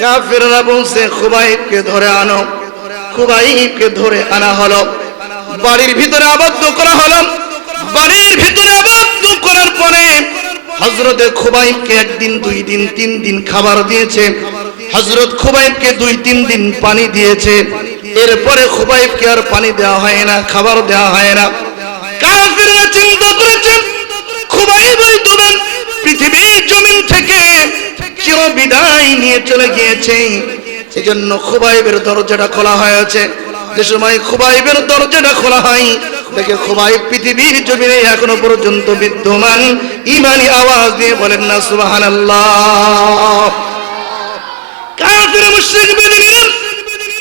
কাফেররা বলছে খুবাইবকে ধরে আনো। খুবাইবকে ধরে আনা হলো, বাড়ির ভিতরে আবদ্ধ করা হলো। বাড়ির ভিতরে আবদ্ধ করার পরে হযরতে খুবাইবকে একদিন, 2 দিন, 3 দিন খাবার দিয়েছে। হযরত খুবাইবকে 2-3 দিন পানি দিয়েছে। এরপরে খুবাইবকে আর পানি দেওয়া হয় না, খাবার দেওয়া হয় না। কাফেররা চিন্তা করেছে খুবাইব হয়তো পৃথিবীর জমিন থেকে চিরবিদায় নিয়ে চলে গিয়েছে। এজন্য খুবাইবের দরজাটা খোলা হয়েছে। যে সময় খুবাইবের দরজাটা খোলা হয়, দেখে খুবাইব পৃথিবীর জমিনে এখনো পর্যন্ত বিদ্যমান। ঈমানি আওয়াজ দিয়ে বলেন না সুবহানাল্লাহ। কাফির মুশরিক বেদীরা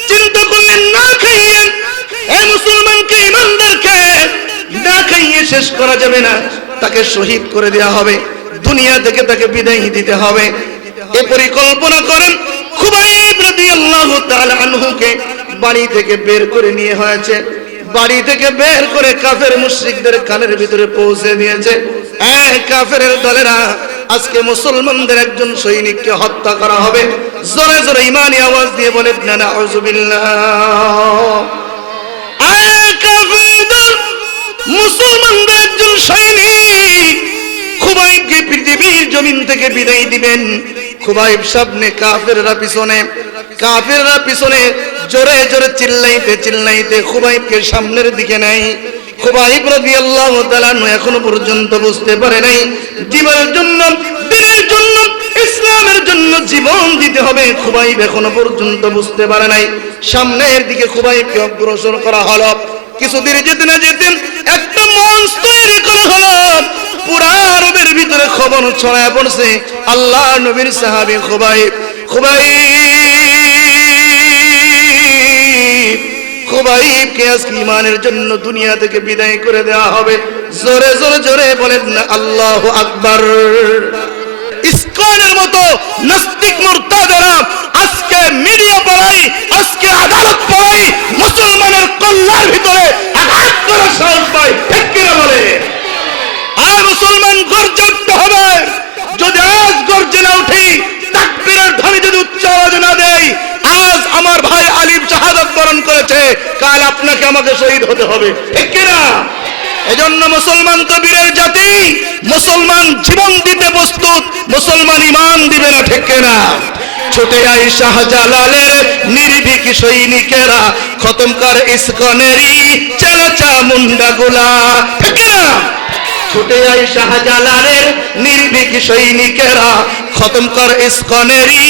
চিন্তা করলেন না খাইয়ে এই মুসলমানকে, ঈমানদারকে না খাইয়ে শেষ করা যাবে না, তাকে শহীদ করে দেওয়া হবে, দুনিয়া থেকে তাকে বিদায় দিতে হবে। এ পরিকল্পনা করেন খুবাইব রাদিয়াল্লাহু তাআলা আনহুকে বাড়ি থেকে বের করে নিয়ে হয়েছে। বাড়ি থেকে বের করে কাফের মুশরিকদের কানের ভিতরে পৌঁছে দিয়েছে। কাফেরের দলেরা, আজকে মুসলমানদের একজন সৈনিককে হত্যা করা হবে। জোরে জোরে ঈমানি আওয়াজ দিয়ে বলেন না নাউযুবিল্লাহ। কাফেরদের মুসলমানদের একজন সৈনিক খুবাইবকে পৃথিবীর জমিন থেকে বিদায় দিবেন। খুবাইব সামনে, কাফেররা পিছনে। কাফেররা পিছনে জোরে জোরে চিল্লাইতে চিল্লাইতে খুবাইবকে সামনের দিকে নেয়। খুবাইব রাদিয়াল্লাহু তাআলা এখনো পর্যন্ত বুঝতে পারে নাই জীবনের জন্য, দিনের জন্য, ইসলামের জন্য জীবন দিতে হবে। খুবাইব এখনো পর্যন্ত বুঝতে পারে নাই। সামনের দিকে খুবাইবকে অগ্রসর করা হলো। কিছুদিন যেতে না যেতে একটা মঞ্চ তৈরি করা হলো। পুরা আরবের ভিতরে খবর ছড়ায় পড়ছে আল্লাহ নবীর সাহাবী খুবাইব, খুবাইবকে আজকে ঈমানের জন্য দুনিয়া থেকে বিদায় করে দেওয়া হবে। জোরে জোরে জোরে বলেন না আল্লাহু আকবার। ইসকনের মতো নাস্তিক মুরতাদরা আজকে মিডিয়া পড়াই, আজকে আদালত পড়াই, মুসলমানের কল্যাণের ভিতরে আঘাত করার সাহস পায়। ঠিক কিনা বলে? আর মুসলমান গর্জে উঠতে হবে। যদি আজ গর্জে না উঠি, তাকবীরের ধ্বনি যদি উচ্চ আওয়াজে না দেই, আজ আমার ভাই আলিম শাহাদাত বরণ করেছে, কাল আপনাকে আমাকে শহীদ হতে হবে। ঠিক কিনা? এজন্য মুসলমান তো বীরের জাতি, মুসলমান জীবন দিতে প্রস্তুত, মুসলমান ঈমান দিবে না। ঠিক কিনা? ছুটে আই শাহজালালের নির্ভীক সৈনিকেরা, খতম কর ইসকনেরই চেলাচা মুন্ডাগুলা। ঠিক কিনা? ছুটে আই শাহজালালের নির্ভীক সৈনিকেরা, খতম কর ইসকনেরই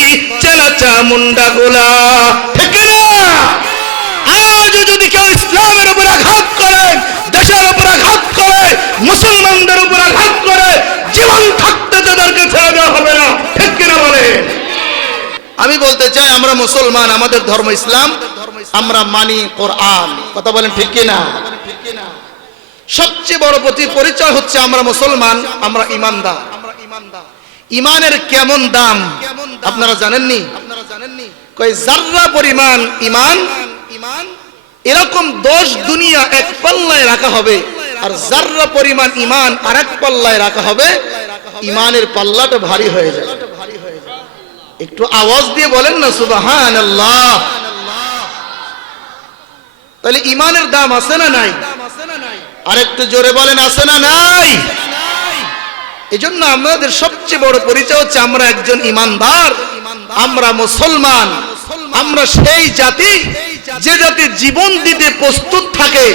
চেলাচা মুন্ডাগুলা। ঠিক কিনা? আজ যদি কেউ ইসলামের উপর আঘাত করে, দেশের উপর আঘাত করে, মুসলমানদের উপর আঘাত করে, জীবন থাকতে তাদেরকে ছেড়ে দেওয়া হবে না। ঠিক কিনা বলে? আমি বলতে চাই, আমরা মুসলমান, আমাদের ধর্ম ইসলাম, আমরা মানি কোরআন। কথা বলেন ঠিক কিনা? সবচেয়ে বড় পরিচয় হচ্ছে আমরা মুসলমান, আমরা ঈমানদার। ঈমানের কেমন দাম আপনারা জানেননি? কই যাররা পরিমাণ ঈমান, এরকম 10 দুনিয়া এক পাল্লায় রাখা হবে, আর যাররা পরিমাণ ঈমান আরেক পাল্লায় রাখা হবে। ঈমানের পাল্লাটা ভারী হয়ে যায়। একটু আওয়াজ দিয়ে বলেন না সুবহানাল্লাহ। তাহলে ঈমানের দাম আছে না নাই? আরেকটু জোরে বলেন, আছে না নাই? এজন্য আমাদের সবচেয়ে বড় পরিচয় হচ্ছে আমরা একজন ঈমানদার, আমরা মুসলমান। আমরা সেই জাতি, যে জাতি জীবন দিতে প্রস্তুত থাকে,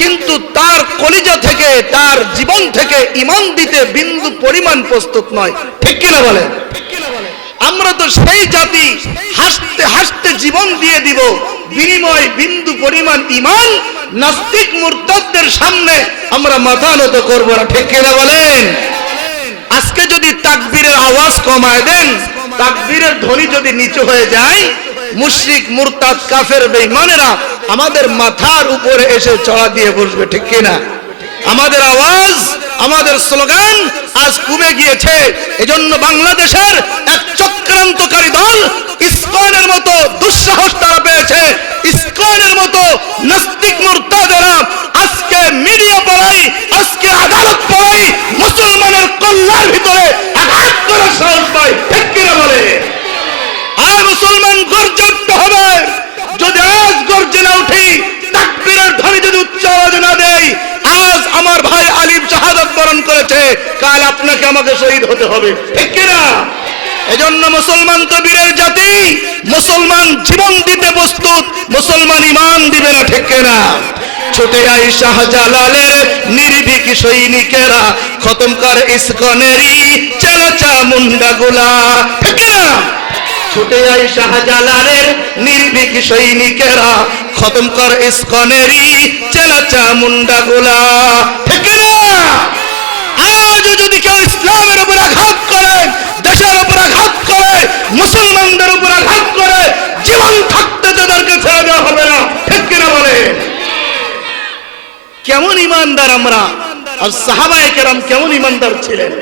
কিন্তু তার কলিজা থেকে, তার জীবন থেকে ঈমান দিতে বিন্দু পরিমাণ প্রস্তুত নয়। ঠিক কিনা বলেন? আমরা তো সেই জাতি, হাসতে হাসতে জীবন দিয়ে দিব, বিনিময় বিন্দু পরিমাণ ঈমান নাস্তিক মুরতাদদের সামনে আমরা মাথা নত করব না। ঠিক কিনা বলেন? আজকে যদি তাকবীরের আওয়াজ কমায় দেন, তাকবীরের ধ্বনি যদি নিচু হয়ে যায়, মুশরিক, মুরতাদ, কাফের, বেঈমানেরা আমাদের মাথার উপরে এসে চড়া দিয়ে বসবে। ঠিক কিনা? আমাদের আওয়াজ, আমাদের স্লোগান আজ কমে গিয়েছে। এজন্য বাংলাদেশের এক চক্রান্তকারী দল ইসকনের মতো দুঃসাহস তারা পেয়েছে। ইসকনের মতো নাস্তিক মুরতাদেরা আজকে মিডিয়া পড়াই, আজকে আদালত পড়াই, মুসলমানের কল্যাণের ভিতরে আঘাত করার সাহস পায়। ঠিক কিনা বলে? আর মুসলমান গ্রহণ করেছে, কাল আপনাকে আমাকে শহীদ হতে হবে, ঠিক কিনা? এজন্য মুসলমান তো বীরের জাতি, মুসলমান জীবন দিতে প্রস্তুত, মুসলমান ঈমান দিবে না, ঠিক কিনা? ছুটে আই শাহজালালের নির্ভীক সৈনিকেরা, খতম কর ইসকনেরই চেলাচা মুন্ডাগুলা, ঠিক কিনা? ছুটে আই শাহজালালের নির্ভীক সৈনিকেরা, খতম কর ইসকনেরই চেলাচা মুন্ডাগুলা, ঠিক কিনা? আজ যদি কেউ ইসলামের উপর আঘাত করে, দেশের উপর আঘাত করে, মুসলমানদের উপর আঘাত করে, জীবন থাকতে তাদেরকে ছেড়ে দেওয়া হবে না, ঠিক কিনা বলে? কেমন ইমানদার আমরা, আর সাহাবায়ে কেরাম কেমন ইমানদার ছিলেন।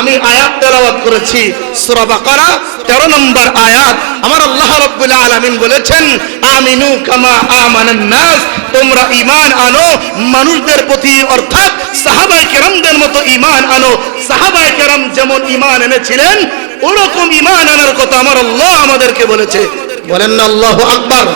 আমি আয়াত তেলাওয়াত করেছি, সূরা বাকারা 13 নম্বর আয়াত। আমার আল্লাহ রাব্বুল আলামিন বলেছেন, আমিনু কামা আমানান নাস, তোমরা ঈমান আনো মানুষদের প্রতি, অর্থাৎ সাহাবায়ে কেরামদের মতো ঈমান আনো। সাহাবায়ে কেরাম যেমন ঈমান এনেছিলেন, ওরকম ঈমান আনার কথা আমার আল্লাহ আমাদেরকে বলেছে। বলেন না আল্লাহু আকবার।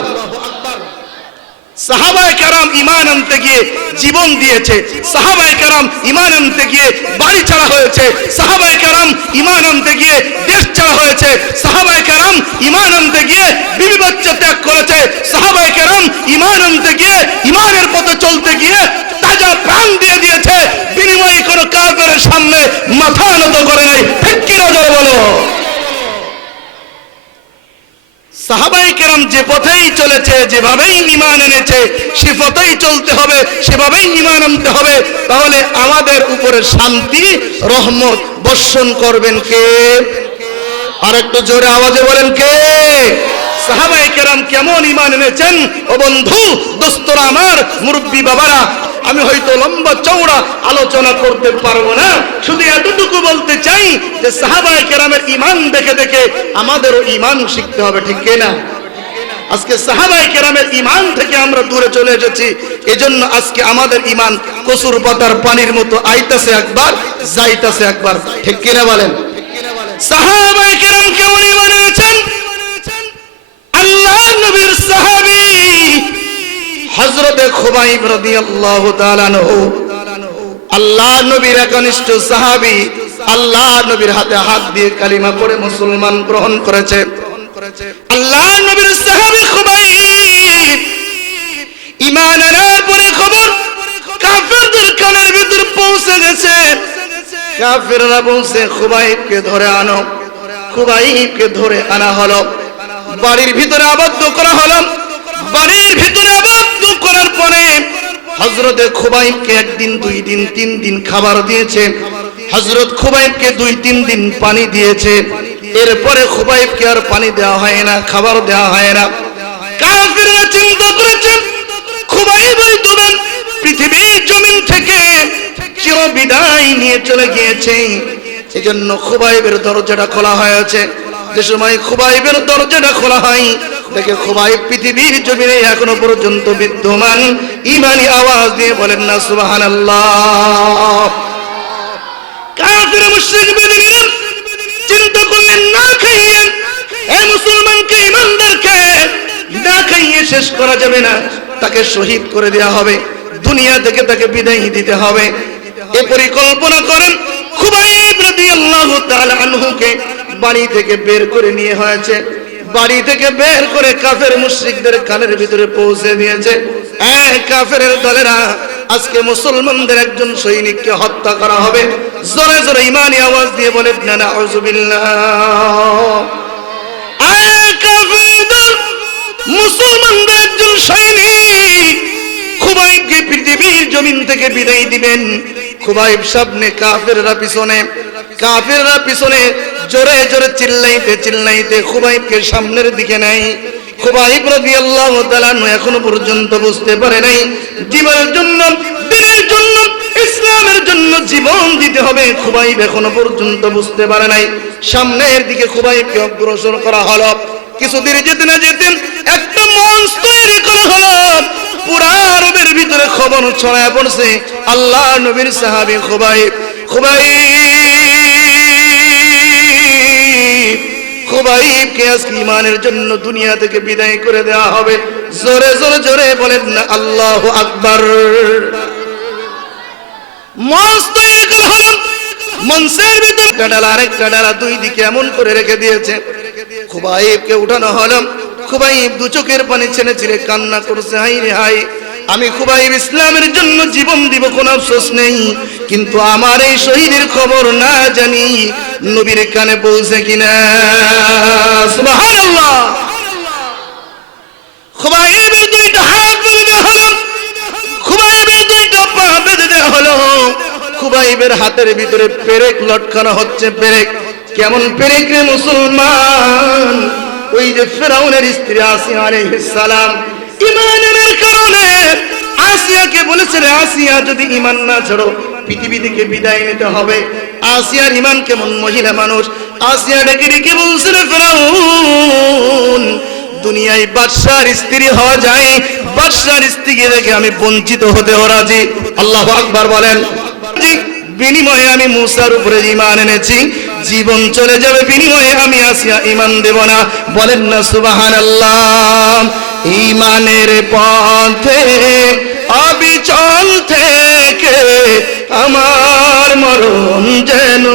সাহাবায়ে কেরাম ঈমান আনতে গিয়ে জীবন দিয়েছে, সাহাবায়ে কেরাম ঈমান আনতে গিয়ে বাড়ি ছাড়া হয়েছে, সাহাবায়ে কেরাম ঈমান আনতে গিয়ে দেশ ছাড়া হয়েছে, সাহাবায়ে কেরাম ঈমান আনতে গিয়ে বিবি বাচ্চা ত্যাগ করেছে, সাহাবায়ে কেরাম ঈমান আনতে গিয়ে ঈমানের পথে চলতে গিয়ে তাজা প্রাণ দিয়ে দিয়েছে, বিনিময়ে কোনো কাফেরের সামনে মাথা নত করে নাই, ঠিক কি না জোরে বলো? সাহাবায়ে কেরাম যে পথেই চলেছে, যেভাবেই ঈমান এনেছে, সে পথেই চলতে হবে, সেভাবেই ঈমান আনতে হবে। তাহলে আমাদের উপরে শান্তি রহমত বর্ষণ করবেন কে? আর একটু জোরে আওয়াজে বলেন কে? সাহাবায়ে কেরাম কেমন ঈমান এনেছেন ও বন্ধু, দোস্তরা আমার, মুরব্বী বাবারা, আমি হয়তো লম্বা চওড়া আলোচনা করতে পারবো না, শুধু এতটুকু বলতে চাই যে সাহাবায়ে কেরামের ঈমান দেখে দেখে আমাদেরও ঈমান শিখতে হবে, ঠিক কিনা? আজকে সাহাবায়ে কেরামের ঈমান থেকে আমরা দূরে চলে এসেছি, এজন্য আজকে আমাদের ঈমান কসুর পাতার পানির মতো আইতাছে একবার, যাইতাছে একবার, ঠিক কিনা বলেন? সাহাবায়ে কেরাম কেমন ঈমান এনেছেন? আল্লাহ নবীর সাহাবী হযরতে খুবাইব রাদিয়াল্লাহু তাআলা আনহু, আল্লাহ নবীর একনিষ্ঠ সাহাবী, আল্লাহ নবীর হাতে হাত দিয়ে কালিমা পড়ে মুসলমান গ্রহণ করেছে। আল্লাহ নবীর সাহাবী খুবাইব ঈমান আনার পরে খবর কাফেরদের কানের ভিতর পৌঁছে গেছে। কাফেররা বলছে, খুবাইবকে ধরে আনো। খুবাইবকে ধরে আনা হলো, বাড়ির ভিতরে আবদ্ধ করা হলো। বাড়ির ভিতরে আবদ্ধ করার পরে হযরতে খুবাইবকে একদিন, 2 দিন, 3 দিন খাবার দিয়েছে। হযরত খুবাইবকে 2-3 দিন পানি দিয়েছে। এরপরে খুবাইবকে আর পানি দেওয়া হয় না, খাবার দেওয়া হয় না। কাফিররা চিন্তা করেছে খুবাইব হয়তো পৃথিবীর জমিন থেকে চির বিদায় নিয়ে চলে গিয়েছে। এজন্য খুবাইবের দরজাটা খোলা হয়েছে। যে সময় খুবাইবের দরজাটা খোলা হয়, দেখে খুবাইব পৃথিবীর জমিনে এখনো পর্যন্ত বিদ্যমান। ঈমানি আওয়াজ দিয়ে বলেন না সুবহানাল্লাহ। কাফির মুশরিক বেদিনীরা চিন্তা করলেন, না খাইয়ে এই মুসলমানকে, ঈমানদারকে না খাইয়ে শেষ করা যাবে না, তাকে শহীদ করে দেওয়া হবে, দুনিয়া থেকে তাকে বিদায় দিতে হবে। এ পরিকল্পনা করেন খুবাইব রাদিয়াল্লাহু তাআলা আনহুকে বাড়ি থেকে বের করে নিয়ে হয়েছে। বাড়ি থেকে বের করে কাফের মুশরিকদের কানের ভিতরে পৌঁছে দিয়েছে। কাফেরের দলেরা, আজকে মুসলমানদের একজন সৈনিককে হত্যা করা হবে। জোরে জোরে ঈমানি আওয়াজ দিয়ে বলেন না নাউযুবিল্লাহ। কাফেরদের মুসলমানদের একজন সৈনিক খুবাইবকে পৃথিবীর জমিন থেকে বিদায় দিবেন। খুবাইব সামনে, কাফেররা পিছনে। কাফেররা পিছনে জোরে জোরে চিল্লাইতে চিল্লাইতে খুবাইবকে সামনের দিকে নেয়। খুবাইব রাদিয়াল্লাহু তাআলা এখনো পর্যন্ত বুঝতে পারে নাই জীবনের জন্য, দিনের জন্য, ইসলামের জন্য জীবন দিতে হবে। খুবাইব এখনো পর্যন্ত বুঝতে পারে নাই। সামনের দিকে খুবাইবকে অগ্রসর করা হলো। কিছুদিন যেতে না যেতে একটা মঞ্চ তৈরি করা হলো। পুরা আরবের ভিতরে খবর ছড়ায় পড়ছে, আল্লাহ নবীর সাহাবী খুবাইব, খুবাইবকে আজকে ঈমানের জন্য দুনিয়া থেকে বিদায় করে দেওয়া হবে। জোরে জোরে জোরে বলেন না আল্লাহু আকবার। মঞ্চ তৈরি করা হলো, মঞ্চের ভিতর ডালা আরেকটা ডালা দুই দিকে এমন করে রেখে দিয়েছে। খুবাইবকে উঠানো হলো, খুবাইব দু চোখের পানি ছেড়ে ছেড়ে কান্না করছে, হাই রে হাই, আমি খুবাইব ইসলামের জন্য জীবন দিব, কোনো আফসোস নেই, কিন্তু আমার এই শহীদের খবর না জানি নবীর কানে পৌঁছে কিনা। সুবহানাল্লাহ। খুবাইবের দুইটা হাত বেঁধে দেওয়া হলো, খুবাইবের দুইটা পা বেঁধে দেওয়া হলো। খুবাইবের হাতের ভিতরে পেরেক লটকানো হচ্ছে। পেরেক কেমন পেরেক রে মুসলমান? ওই যে ফেরাউনের স্ত্রী আসিয়া আলাইহিস সালাম ঈমানের কারণে আসিয়াকে বলেছে, রে আসিয়া, যদি ঈমান না ছাড়ো পৃথিবী থেকে বিদায় নিতে হবে। আসিয়ার ঈমান কেমন, মহিলা মানুষ। আসিয়া ডেকে ডেকে বলছে, রে ফেরাউন, দুনিয়ায় বাদশার স্ত্রী হওয়া যায়, বাদশার স্ত্রীকে দেখে আমি বঞ্চিত হতেও রাজি। আল্লাহু আকবার বলেন। বিনিময়ে আমি মুসার উপরে ঈমান এনেছি, জীবন চলে যাবে, বিনিময়ে আমি আসিয়া ঈমান দেব না। বলেন না সুবহানাল্লাহ। ঈমানের পথে অবিচল থেকে আমার মরণ যেন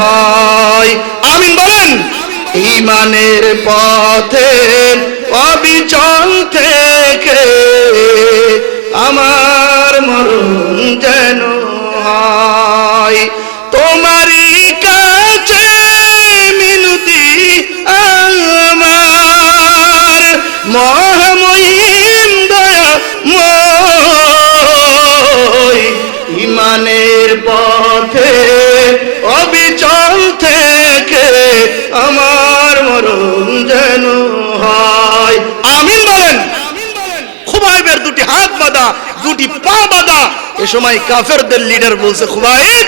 হয়। আমিন বলেন। ঈমানের পথে অবিচল থেকে আমার মরণ যেন হয়। তোমারই কাছে মিনতি আমার, মহামহিম দয়াময়, ঈমানের পথে অবিচল থেকে আমার মরণ যেন হয়। আমিন বলেন। খুবাইবের দুটি হাত বাঁধা, দুটি পা বাঁধা। এ সময় কাফেরদের লিডার বলছে, খুবাইব,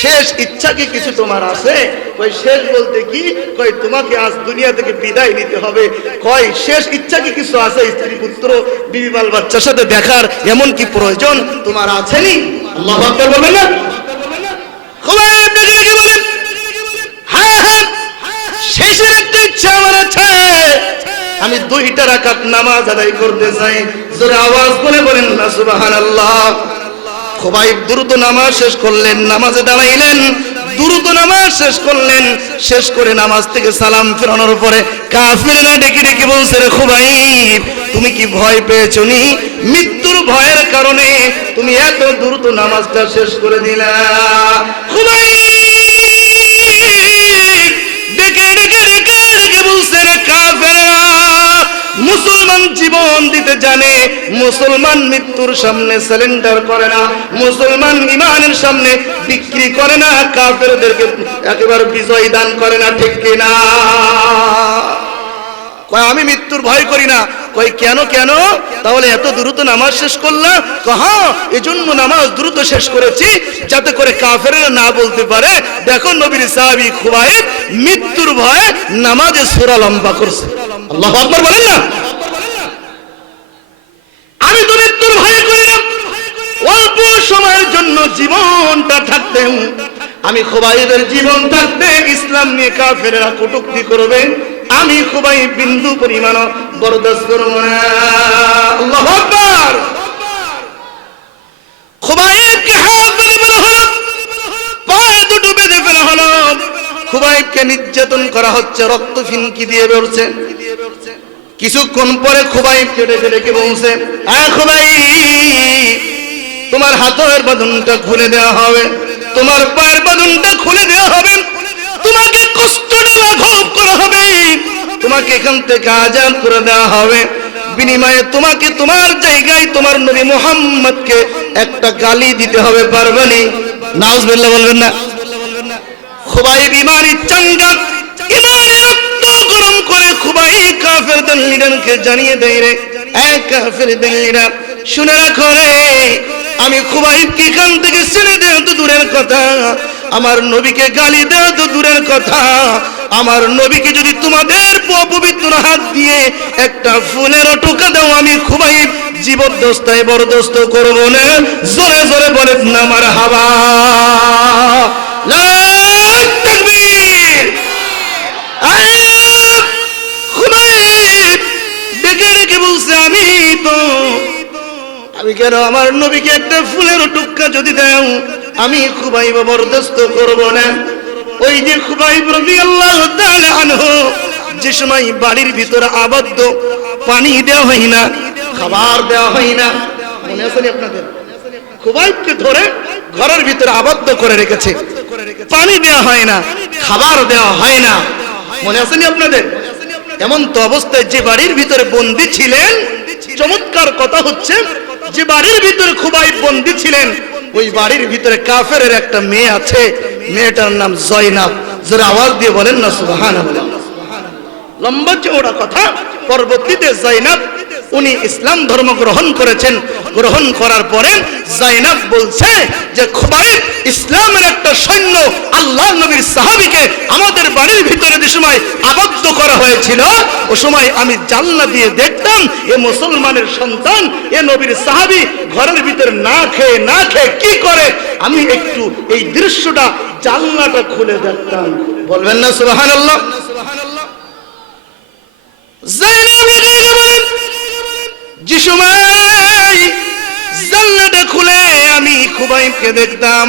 শেষ ইচ্ছা কি কিছু তোমার আছে? কই শেষ বলতে কি? কই তোমাকে আজ দুনিয়া থেকে বিদায় নিতে হবে। কই শেষ ইচ্ছা কি কিছু আছে? স্ত্রী পুত্র বিবি বাল বাচ্চার সাথে দেখার এমন কি প্রয়োজন তোমার আছেনি? আল্লাহু আকবার বলবেন না? খুবাইব ডেকে ডেকে বলেন, হ্যাঁ হ্যাঁ, শেষের একটা ইচ্ছা আমার আছে, আমি 2টা রাকাত নামাজ আদায় করতে চাই। জোরে আওয়াজ করে বলেন না সুবহানাল্লাহ। খুবাইব দ্রুত নামাজ শেষ করলেন, নামাজে দাঁড়াইলেন, দ্রুত নামাজ শেষ করলেন। শেষ করে নামাজ থেকে সালাম ফেরানোর পরে কাফেররা ডেকে ডেকে বলছে, রে খুবাইব, তুমি কি ভয় পেয়েছো নি? মৃত্যুর ভয়ের কারণে তুমি এত দ্রুত নামাজটা শেষ করে দিলা। খুবাইব ডেকে ডেকে ডেকে ডেকে বলছে, রে কাফেররা, মুসলমান জীবন দিতে জানে, মুসলমান মৃত্যুর সামনে সারেন্ডার করে না, মুসলমান ঈমানের সামনে বিক্রি করে না, কাফেরদেরকে একেবারে বিজয় দান করে না, ঠিক কিনা? কয় আমি মৃত্যুর ভয় করি না। কয় কেন কেন? তাহলে এত দ্রুত নামাজ শেষ করলা? হ্যাঁ, এজন্য নামাজ দ্রুত শেষ করেছি যাতে করে কাফেররা না বলতে পারে, দেখো নবীর সাহাবী খুবাইব মৃত্যুর ভয়ে নামাজে সূরা লম্বা করছে। আল্লাহু আকবার বলেন না? আমি তো মৃত্যুর ভয় করি না, অল্প সময়ের জন্য জীবনটা থাকতে, আমি খুবাইবের জীবন থাকতে ইসলাম নিয়ে কাফেররা কটূক্তি করবে, আমি খুবাইব বিন্দু পরিমাণ বরদাস্ত করব না। আল্লাহু আকবার। খুবাইবকে হাত বেঁধে ফেলা হলো, পায়ে দুটো বেঁধে ফেলা হলো। খুবাইবকে নির্যাতন করা হচ্ছে, রক্ত ফিনকি দিয়ে বেরোচ্ছে। কিছুক্ষণ পরে খুবাইবকে ডেকে ডেকে বলছে, খুবাইব, তোমার হাতের বাঁধনটা খুলে দেওয়া হবে, তোমার পায়ের বাঁধনটা খুলে দেওয়া হবে, তোমাকে কষ্টটা লাঘব করা হবে, তোমাকে এখান থেকে আজাদ করে দেওয়া হবে, বিনিময়ে তোমাকে তোমার জায়গায় তোমার নবী মুহাম্মদকে একটা গালি দিতে হবে, পারবেনি? নাউজুবিল্লাহ বলবেন না? খুবাইব ঈমানি চাঙ্গা, ঈমানি রক্ত গরম করে খুবাইব কাফেরদের লিডারকে জানিয়ে দেয়, রে কাফেরদের লিডার, শুনে রাখো রে, আমি খুবাইবকে এখান থেকে ছেড়ে দেওয়া তো দূরের কথা, আমার নবীকে গালি দেওয়া তো দূরের কথা, আমার নবীকে যদি তোমাদের পবিত্র হাত দিয়ে একটা ফুলের টোকা দাও, আমি খুবাইব জীবদ্দস্তায় বরদস্ত করব না। জোরে জোরে বলেন না মারহাবা। তাকবীর। খুবাইব ডেকে ডেকে বলছে, আমি কেন আমার নবীকে একটা ফুলের টুকরা যদি দাও, আমি খুবাইব বরদাস্ত করব না। ওই যে খুবাইব রাদিয়াল্লাহু তাআলা আনহু যে সময় বাড়ির ভিতরে আবদ্ধ, পানি দেওয়া হয় না, খাবার দেওয়া হয় না, মনে আছে আপনাদের? খুবাইবকে ধরে ঘরের ভিতরে আবদ্ধ করে রেখেছে, পানি দেওয়া হয় না, খাবার দেওয়া হয় না, মনে আছে আপনাদের? এমন তো অবস্থায় যে বাড়ির ভিতরে বন্দী ছিলেন, চমৎকার কথা হচ্ছে যে বাড়ির ভিতরে খুবাইব বন্দী ছিলেন, ওই বাড়ির ভিতরে কাফেরের একটা মেয়ে আছে, মেয়েটার নাম জয়নাব। যারা আওয়াজ দিয়ে বলেন না সুবহানাল্লাহ। লম্বা চওড়া কথা, পরবর্তীতে জয়নাব উনি ইসলাম ধর্ম গ্রহণ করেছেন। গ্রহণ করার পরে জয়নাব বলছে যে খুবাইব ইসলামের একটা সৈন্য, আল্লাহ নবীর সাহাবীকে আমাদের বাড়ির ভিতরে যে সময় আবদ্ধ করা হয়েছিল, ও সময় আমি জানলা দিয়ে দেখতাম এ মুসলমানের সন্তান, এ নবীর সাহাবী ঘরের ভিতরে না খেয়ে কি করে, আমি একটু এই দৃশ্যটা জানলাটা খুলে দেখতাম। বলবেন না সুবহানাল্লাহ? যে সময় জানলাটা খুলে আমি খুবাইবকে দেখতাম,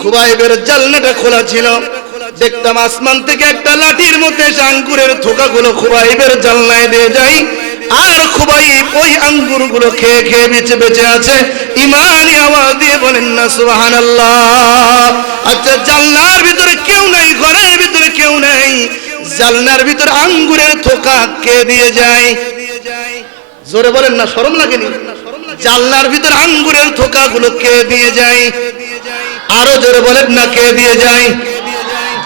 খুবাইবের জানলাটা খোলা ছিল, দেখতাম আসমান থেকে একটা লাঠির মধ্যে আঙ্গুরের থোকাগুলো খুবাইবের জানলায় দিয়ে যায়, আর খুবাইব ওই আঙ্গুরগুলো খেয়ে খেয়ে বেঁচে বেঁচে আছে। ইমানি আওয়াজ দিয়ে বলেন না সুবহানাল্লাহ। আচ্ছা, জানলার ভিতরে কেউ নাই, ঘরের ভিতরে কেউ নাই, জানলার ভিতরে আঙ্গুরের থোকা কে দিয়ে যায়? জোরে বলেন না, শরম লাগেনি? জানলার ভিতরে আঙ্গুরের থোকাগুলো কে দিয়ে যায়? আরো জোরে বলেন না, কে দিয়ে যায়?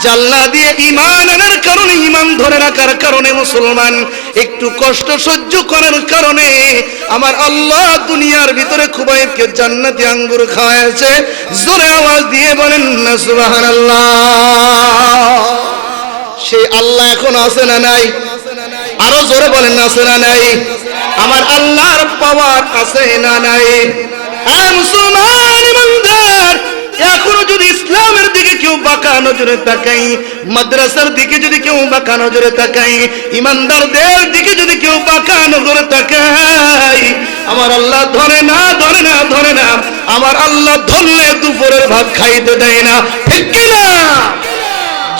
জানলা দিয়ে ঈমান আনার কারণে, ঈমান ধরে রাখার কারণে, মুসলমান একটু কষ্ট সহ্য করার কারণে আমার আল্লাহ দুনিয়ার ভিতরে খুবাইবকে জান্নাতি আঙ্গুর খাওয়াছে। জোরে আওয়াজ দিয়ে বলেন না সুবহানাল্লাহ। সেই আল্লাহ এখন আছে না নাই? আরো জোরে বলেন না, আছে না নাই? আমার আল্লাহর পাওয়ার আছে না নাই? মুসলমান ইমানদার, এখনো যদি ইসলামের দিকে কেউ বাঁকা নজরে তাকাই, মাদ্রাসার দিকে যদি কেউ বাঁকা নজরে তাকাই, ইমানদারদের দিকে যদি কেউ বাঁকা নজরে তাকাই, আমার আল্লাহ ধরে না, ধরে না, ধরে না। আমার আল্লাহ ধরলে দুপুরের ভাত খাইতে দেয় না, ঠিক কিনা?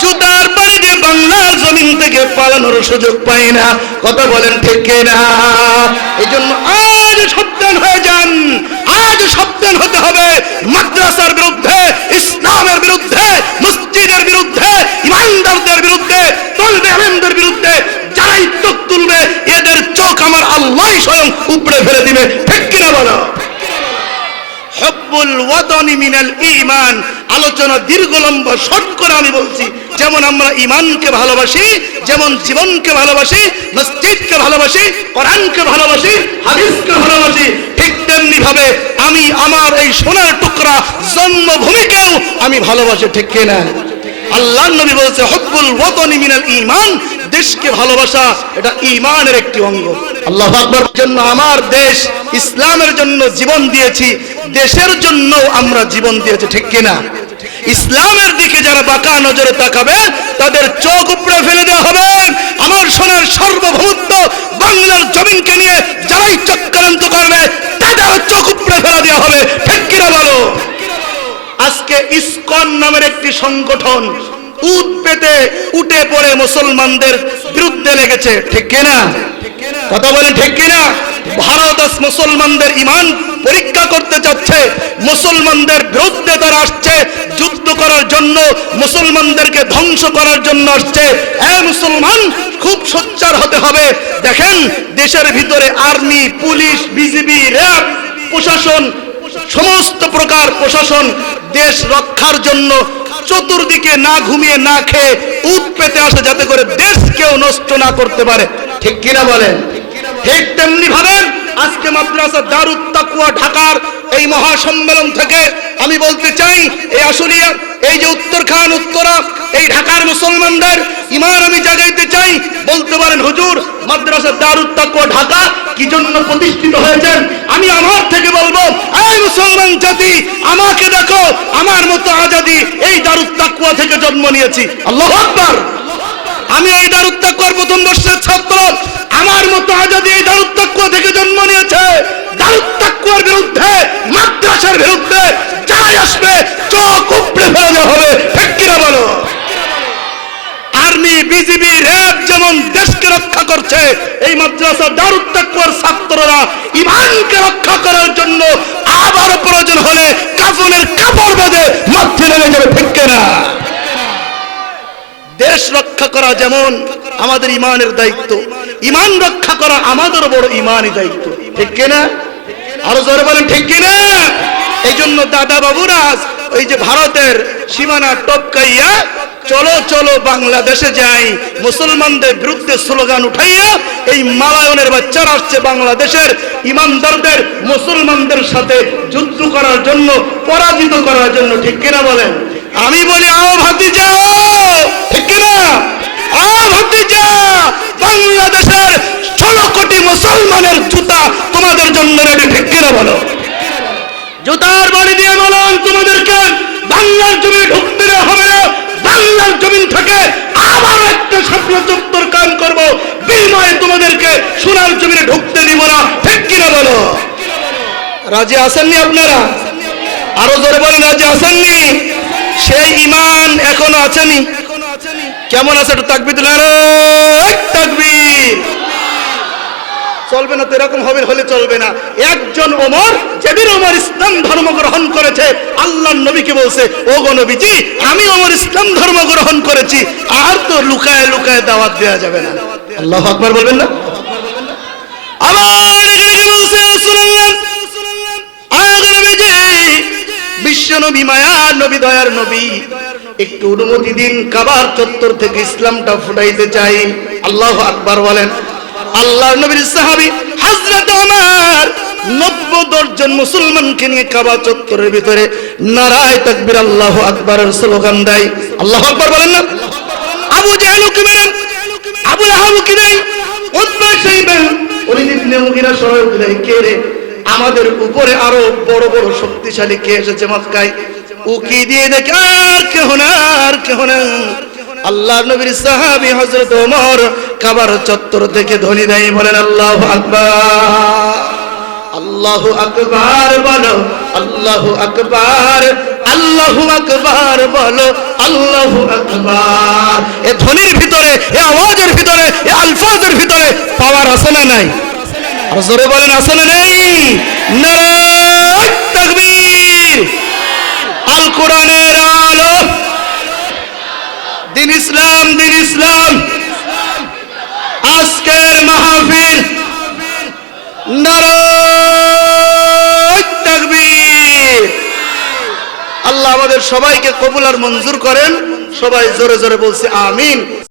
জুতার বাড়ি দিয়ে বাংলার জমিন থেকে পালানোর সুযোগ পায় না, কথা বলেন ঠিক কিনা? এই জন্য আজ সাবধান হয়ে যান, আজ সাবধান হতে হবে মাদ্রাসার বিরুদ্ধে, ইসলামের বিরুদ্ধে, মসজিদের বিরুদ্ধে, ইমানদারদের বিরুদ্ধে, তলবে আলেমদের বিরুদ্ধে। যারাই চোখ তুলবে এদের চোখ আমার আল্লাহ স্বয়ং উপড়ে ফেলে দিবে, ঠিক কিনা বলো? হুব্বুল ওয়াতানি মিনাল ঈমান। আলোচনা দীর্ঘ লম্বা শর্ট করে আমি বলছি, যেমন আমরা ঈমানকে ভালোবাসি, যেমন জীবনকে ভালোবাসি, মসজিদকে ভালোবাসি, কোরআনকে ভালোবাসি, হাদিসকে ভালোবাসি, ঠিক তেমনি ভাবে আমি আমার এই সোনার টুকরা জন্মভূমিকেও আমি ভালোবাসি, ঠিক কিনা? আল্লাহর নবী বলেছে হুব্বুল ওয়াতানি মিনাল ঈমান, দেশকে ভালোবাসা এটা ঈমানের একটি অঙ্গ। আল্লাহু আকবার। জন্য আমার দেশ ইসলামের জন্য জীবন দিয়েছি, দেশের জন্য আমরা জীবন দিয়েছি, ঠিক কিনা? ইসলামের দিকে যারা বাঁকা নজরে তাকাবে তাদের চোখ উপড়ে ফেলে দেওয়া হবে। আমার সোনার সার্বভৌমত্ব বাংলার জমিনকে নিয়ে যারাই চক্রান্ত করবে তাদের চোখ উপড়ে ফেলে দেওয়া হবে, ঠিক কিনা বলো? আজকে ইসকন নামের একটি সংগঠন উদ পেতে উঠে পড়ে মুসলমানদের বিরুদ্ধে লেগেছে, ঠিক কিনা? কথা বলেন ঠিক কিনা? ভারত আজ মুসলমানদের ঈমান পরীক্ষা করতে চাচ্ছে, মুসলমানদের বিরুদ্ধে তারা আসছে, যুদ্ধ করার জন্য, মুসলমানদেরকে ধ্বংস করার জন্য আসছে। মুসলমান খুব সোচ্চার হতে হবে। দেখেন, দেশের ভিতরে আর্মি, পুলিশ, বিজিবি, র্যাব, প্রশাসন, সমস্ত প্রকার প্রশাসন দেশ রক্ষার জন্য চতুর্দিকে না ঘুমিয়ে না খেয়ে উদ পেতে আসে, যাতে করে দেশ কেউ নষ্ট না করতে পারে, ঠিক কিনা বলেন? ঠিক তেমনি ভাবে আজকে মাদ্রাসা দারুত তাকওয়া ঢাকার এই মহাসম্মেলন থেকে আমি বলতে চাই, এই আশুলিয়া, এই যে উত্তরখান, উত্তরা, এই ঢাকার মুসলমানদের ঈমান আমি জাগাইতে চাই। বলতে পারেন হুজুর মাদ্রাসা দারুত তাকওয়া ঢাকা কি জন্য প্রতিষ্ঠিত হয়েছেন? আমি আমার থেকে বলবো, এই মুসলমান জাতি আমাকে দেখো, আমার মতো আজাদি এই দারুত তাকওয়া থেকে জন্ম নিয়েছি। আল্লাহু আকবার। আমি এই দারুত তাকওয়ার প্রথম বর্ষের ছাত্র, আমার মতো আজাদি এই দারুত তাকওয়া থেকে জন্ম নিয়েছে। দারুত তাকওয়ার বিরুদ্ধে, মাদ্রাসার বিরুদ্ধে যাই আসবে চোখ উপড়ে ফেলে দেওয়া হবে, ঠিক কিনা বলো? আর্মি, বিজিবি, র্যাব যেমন দেশকে রক্ষা করছে, এই মাদ্রাসা দারুত তাকওয়ার ছাত্ররা ঈমানকে রক্ষা করার জন্য আবার প্রয়োজন হলে কাফনের কাপড় বেঁধে মাঠে নেমে যাবে, ঠিক কিনা? দেশ রক্ষা করা যেমন আমাদের ঈমানের দায়িত্ব, ঈমান রক্ষা করা আমাদের বড় ঈমানি দায়িত্ব, ঠিক কিনা? আরো জোরে বলেন, ঠিক কিনা? এই জন্য দাদা বাবুরা ওই যে ভারতের সীমানা টপকাইয়া চলো চলো বাংলাদেশে যাই মুসলমানদের বিরুদ্ধে স্লোগান উঠাইয়া এই মালায়নের বাচ্চারা আসছে বাংলাদেশের ইমানদারদের মুসলমানদের সাথে যুদ্ধ করার জন্য, পরাজিত করার জন্য, ঠিক কিনা বলেন? আমি বলি আও ভাতিজা, ঠিক কিনা? আও ভাতিজা, বাংলাদেশের 16 কোটি মুসলমানের জুতা তোমাদের জন্য রেডি, ঠিক কিনা বলো? জুতার বাড়ি দিয়ে বলুন তোমাদেরকে বাংলার জমি ঢুকতে হবে না, বাংলার জমিন থেকে আবার একটা স্বপ্ন চত্বর কাম করবো, বিনিময়ে তোমাদেরকে সোনার জমিনে ঢুকতে দিব না, ঠিক কিনা বলো? রাজি আছেননি আপনারা? আরো জোরে বলেন, রাজি আছেননি? সেই ঈমান এখনো আছেনি? কেমন আছে একটু তাকবীর দিলেন, তাকবীর। চলবে না তো, এরকম হবে হলে চলবে না। একজন ওমর, যেদিন ওমর ইসলাম ধর্ম গ্রহণ করেছে, আল্লাহর নবীকে বলছে, ও গো নবীজি, আমি ওমর ইসলাম ধর্ম গ্রহণ করেছি, আর তো লুকায় লুকায় দাওয়াত দেওয়া যাবে না। আল্লাহু আকবার বলবেন না? আবার এখানে বলছে রাসূলুল্লাহ, আগে নবীজি, বিশ্ব নবী, মায়ার নবী, দয়ার নবী, একটু অনুমতি দিন, কাবার চত্বর থেকে ইসলামটা ফুটাইতে চাই। আল্লাহু আকবার বলেন। আল্লাহর নবীর সাহাবী হযরত ওমর 90 জন মুসলমানকে নিয়ে কাবা চত্বরের ভিতরে নারায়ে তাকবীর আল্লাহু আকবারের স্লোগান দেয়। আল্লাহু আকবার বলেন না? আবু জাহেল কি বলেন, আবু লাহাব কি দেয়, উতবা শাইবা, ওলীদ ইবনে মুগীরা সবাই কি দেয়, কে রে আমাদের উপরে আরো বড় বড় শক্তিশালী কে এসেছে মক্কায়, উকি দিয়ে দেখে আর কেহ না, আর কেহ না, আল্লাহর নবীর সাহাবী হযরত ওমর কাবার চত্বর থেকে ধ্বনি দেয়, বলেন আল্লাহু আকবার, আল্লাহু আকবার বলো, আল্লাহু আকবার, আল্লাহু আকবার বলো, আল্লাহু আকবার। এই ধ্বনির ভিতরে, এই আওয়াজের ভিতরে, এই আলফাজের ভিতরে পাওয়ার আছে না নাই? আর জোরে বলেন, আছে না নাই? নারায়ে তাকবীর। আল কোরআনের আলো, দিন ইসলাম, দিন ইসলাম। আজকের মাহফিল, নারায়ে তাকবীর। আল্লাহ আমাদের সবাইকে কবুল আর মঞ্জুর করেন। সবাই জোরে জোরে বলছি আমিন।